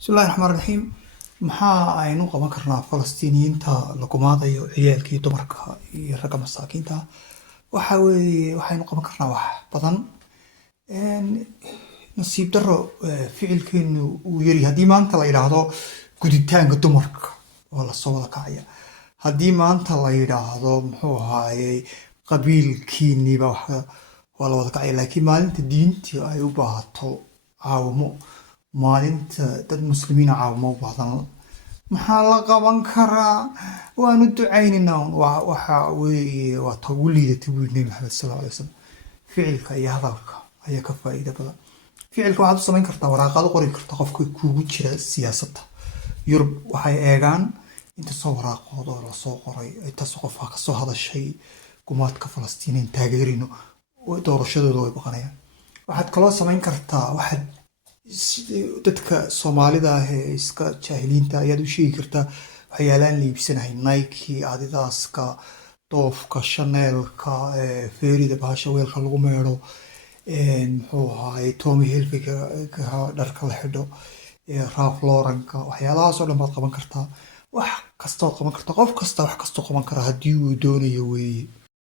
بسم الله الرحمن الرحيم. maxaa aynu qaban karnaa Falastiiniyiinta lagumaadayo ciyaalkii dumarka iyo ragga masaakiinta waxa weeye waxaynu qaban karnaa wax badan. een nasiib daro ficilkeenu uu yari haddii maanta la yiraahdo guditaanka dumarka oo la soo wada kacaya, haddii maanta la yiraahdo muxuu ahaayey qabiilkiiniba waa la wada kacaya, laakiin maalinta diintii ay u baahato caawimo, maalinta dad muslimiina caawimo u baahdan, maxaa la qaban karaa? waanu ducaynaynaa. waxa weeye waa ta ugu liidatay buu Nabi Maxamed sallallahu alayhi wasallam. ficilka iyo hadalka ayaa ka faa'iido badan. ficilka waxaad u samayn kartaa waraaqaad u qori kartaa qofka kuugu jira siyaasadda. Yurub waxay eegaan inta soo waraaqood oo la soo qoray intaas qofka ka soo hadashay gumaadka Falastiiniin taageerino doorashadooda way baqanayaan. waxaad kaloo samayn kartaa waxaad dadka Soomaalida ah ee iska jaahiliinta ayaad u sheegi kartaa waxyaalaan la iibsanahay Nike, Adidaska, Doofka, Chanelka, Feerida bahasha weelka lagu meedho, muxuu ahaayey Tommy Hilfiger dharka la xidho, Ralph Laurenka, waxyaalahaas oo dhan baad qaban kartaa. wax kastood qaban kartaa, qof kasta wax kastoo qaban karaa haddii uu doonayo weeye.